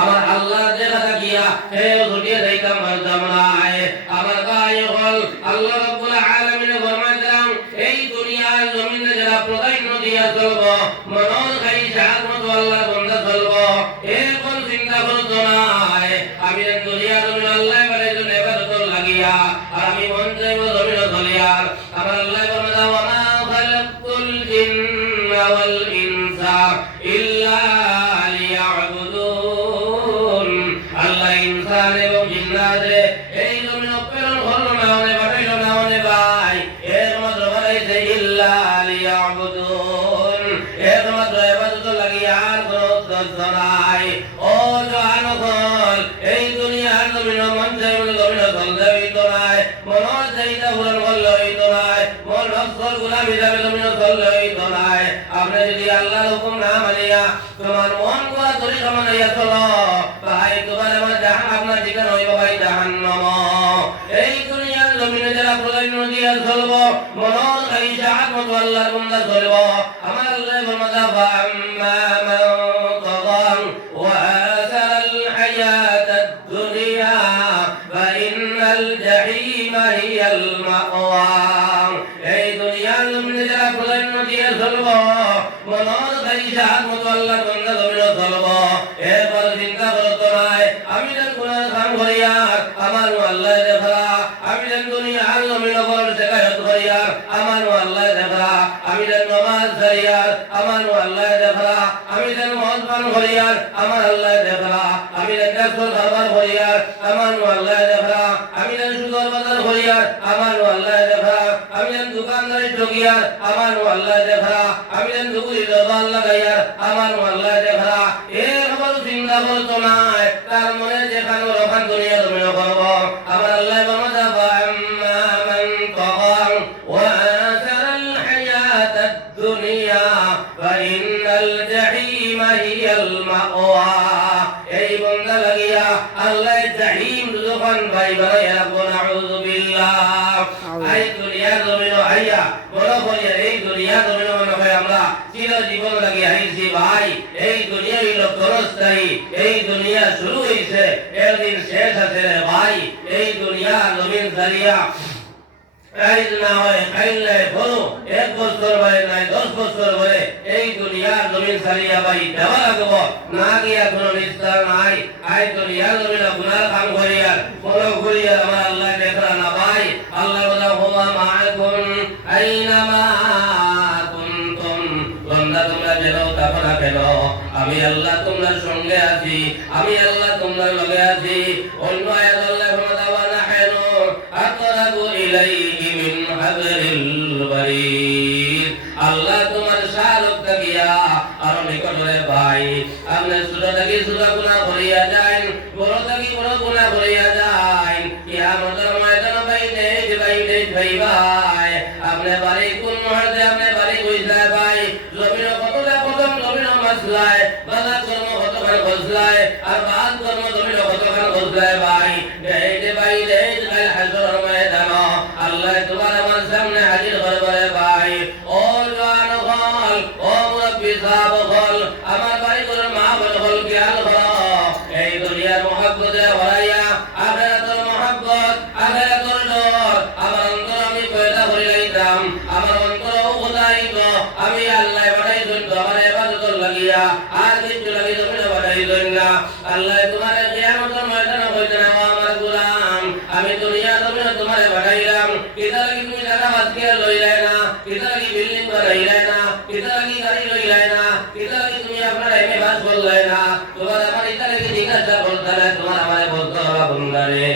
আমার আল্লাহ দেখা থাকিয়া হে দুনিয়া দেখাম পারতাম না আমার গায়ে হল আল্লাহ রাব্বুল আলামিন ফরমাইলেন এই দুনিয়ার জমিনে যারা প্রাধান্য দিয়া চলব মনন খাই সাত মতো আল্লাহর বান্দা চলব এরপর চিন্তা করতো না আমি দুনিয়ার জমিন আল্লাহ বানাইছেন ইবাদত লাগিয়া আর আমি মন চাইব জমিন চলিয়া আমার আল্লাহ ফরমাইলেন ওয়া মা খালাকতুল জিন্না ওয়াল ইনসা ইল্লা লিয়াবুদুন আল্লাহ ইনসান এবং জিন্নাতে এই জমিন প্রেরণ করলো না মানে পাঠাইলো না মানে ভাই একমাত্র বানাইছে ইল্লা লিয়াবুদুন একমাত্র ইবাদত লাগিয়া আর কোনো উদ্দেশ্য নাই ও জানকল এই দুনিয়ার জমিন মন চাইব জমিন চলতে হইতো নাই মনের চাহিদা পূরণ করলে হইতো নাই মন নফসর গোলাম হিসাবে জমিন চললে হইতো নাই আপনি যদি আল্লাহর হুকুম না মানিয়া তোমার মন করা তরি সমানাইয়া চলো ভাই তোমার আমার জাহান আপনার ঠিকানা হইব ভাই জাহান্নাম এই দুনিয়ার জমিনে যারা প্রধান্য দিয়া চলব মনের চাহিদা মতো আল্লাহর বান্দা চলব আমার আল্লাহ ফরমাদা ফাআম্মা মান তাগা ওয়া আসারাল হায়াতাদ দুনিয়া ফাইন্নাল জাহিমা হিয়াল মাওয়া এই দুনিয়ার জমিনে যারা প্রধান্য দিয়া চলব মনের চাহিদা মতো আল্লাহর বান্দা জমিনে চলব এরপর চিন্তা করতো নাই আমি যেন গুনাহ কাম করিয়া আমার আল্লাহ দেখা আমি যেন দুনিয়ার জমিন করার শেখায়ত করিয়া আমার আল্লাহ দেখা আমি যেন নামাজ করিয়া আমার আল্লাহ দেখা আমি যেন মদ পান করিয়া আমার আল্লাহ দেখা আমি যেন ডাক্তার খাবার করিয়া আমার আল্লাহ দেখা আমি যেন সুদর বাজার করিয়া আমার আল্লাহ দেখা আমি যেন দোকানদারি ঠকিয়া আমার আল্লাহ দেখা আমি যেন দুপুরি দরবার লাগাইয়া আমার আল্লাহ দেখা এর খবর চিন্তা করতো না তার মনে যেখানে ওখান দুনিয়া জমিন করব আমার আল্লাহ বান্দা ফাআম্মা মান তাগা ওয়া আসারাল হায়াতাদ দুনিয়া ফাইন্নাল জাহিমা হিয়াল মাওয়া এই বান্দা লাগিয়া আল্লাহ জাহিম যখন ভাই বানাইয়া রাখবো নাউযু বিল্লাহ এই দুনিয়া জমিন আইয়া বড় করিয়া এই দুনিয়া জমিন মনে হয় আমরা চিরজীবন লাগি আইছি ভাই এই দুনিয়া হইল ক্ষণস্থায়ী এই দুনিয়া শুরু হইছে একদিন শেষ আছে রে ভাই এই দুনিয়া জমিন ছাড়িয়া আইজ না হয় খাইলে বড় 1 বছর হয় নাই 10 বছর হয় এই দুনিয়া জমিন ছাড়িয়া ভাই দেওয়া লাগব না গিয়া কোনো নিস্তার নাই আই দুনিয়া জমিন গুনাহ কাম করিয়া বড় করিয়া আমার আল্লাহ দেখা না ভাই আল্লাহ বলা হুয়া মাআকুম আইনামা কুনতুম বান্দা তোমরা যেন তাফরা কেন আমি আল্লাহ তোমার সঙ্গে আছি আমি আল্লাহ তোমার লগে আছি অন্য আয়াত আল্লাহ ফরমাতা ওয়া নাহনু আকরাবু ইলাইহি মিন হাবলিল বারিদ আল্লাহ তোমার শালক থাকিয়া আর নিকটরে ভাই আপনি সূরা থেকে সূরা গুনাহ করিয়া যান বড় থেকে বড় গুনাহ করিয়া যান কিয়ামতের ময়দানে ভাই ভাই আপনি বাড়ি কোন মুহূর্তে আপনি বাড়ি কইলা ভাই জমিন কতটা কদম জমিন মাসলায় বালা কর্ম কতখান বসলায় আর বাল কর্ম জমিন কতখান বসলায় ভাই দেইতে ভাই দেইতে কাল হাসর ময়দান আল্লাহ তোমার আমার সামনে হাজির করবে ভাই ও জান হল ও মুরব্বি সাহেব হল আমার বাড়ি করে মা বল হল জ্ঞান করো এই দুনিয়ার মহব্বতে ভরাইয়া আখিরাতের মহব্বত আখিরাতের ডর আমার অন্তর আমি পয়দা করে লইতাম আমার অন্তর উদাইত আমি আল্লাহ বানাইছেন তো আমার ইবাদত লাগিয়া আর কিছু লাগি জমিনে বানাইছেন না আল্লাহ তোমার কিয়ামতের ময়দানে কইতে না আমার গোলাম আমি দুনিয়া জমিনে তোমারে বানাইলাম কিতা লাগি তুমি টাকা বাঁচিয়ে লইলাই না কিতা লাগি বিল্ডিং বানাইলাই না কিতা লাগি গাড়ি লইলাই না কিতা লাগি তুমি আপনার এমএ পাস করলাই না তোমার আমার এটা লাগি জিজ্ঞাসা করতে না তোমার আমারে বলতে হবে বন্দারে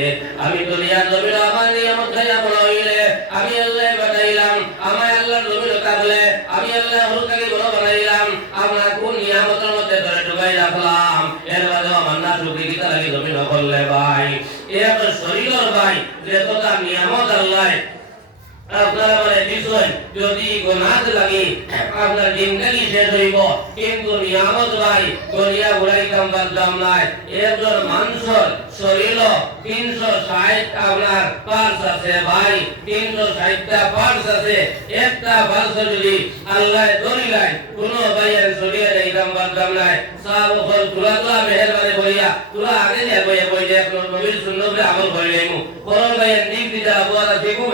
আমি দুনিয়া জমিনে আমার নিয়ামত খাইয়া বড় হইলে আমি আল্লাহ বানাইলাম আমার আল্লাহ জমিনে থাকলে আমি আল্লাহ হুরকাকে বড় বানাইলাম আপনার কোন নিয়ামতের মধ্যে ধরে ঢুকাই রাখলাম এর বাদে আমার না শুকরি কিতা লাগি জমিনে করলে ভাই এক শরীরের ভাই যে কথা নিয়ামত আল্লাহ আপনার মানে বিষয় যদি গুনাহ লাগে আপনার জিন্দেগি শেষ হইব কিন্তু নিয়ামত ভাই দুনিয়া ঘুরাইতাম পারতাম নাই একজন মানুষের শরীর 360 আপনার পার্টস আছে ভাই 360টা পার্টস আছে একটা পার্টস যদি আল্লাহ ধরি লাই কোন ভাইয়ের শরীরে যাইতাম পারতাম নাই সব খোল তুলা মেহেরবানি করিয়া তোরা আগে যাবো বই যে নবীর সুন্নতে আমল করে যাইমু করন ভাই দিক দিদা বুয়ারা দেখু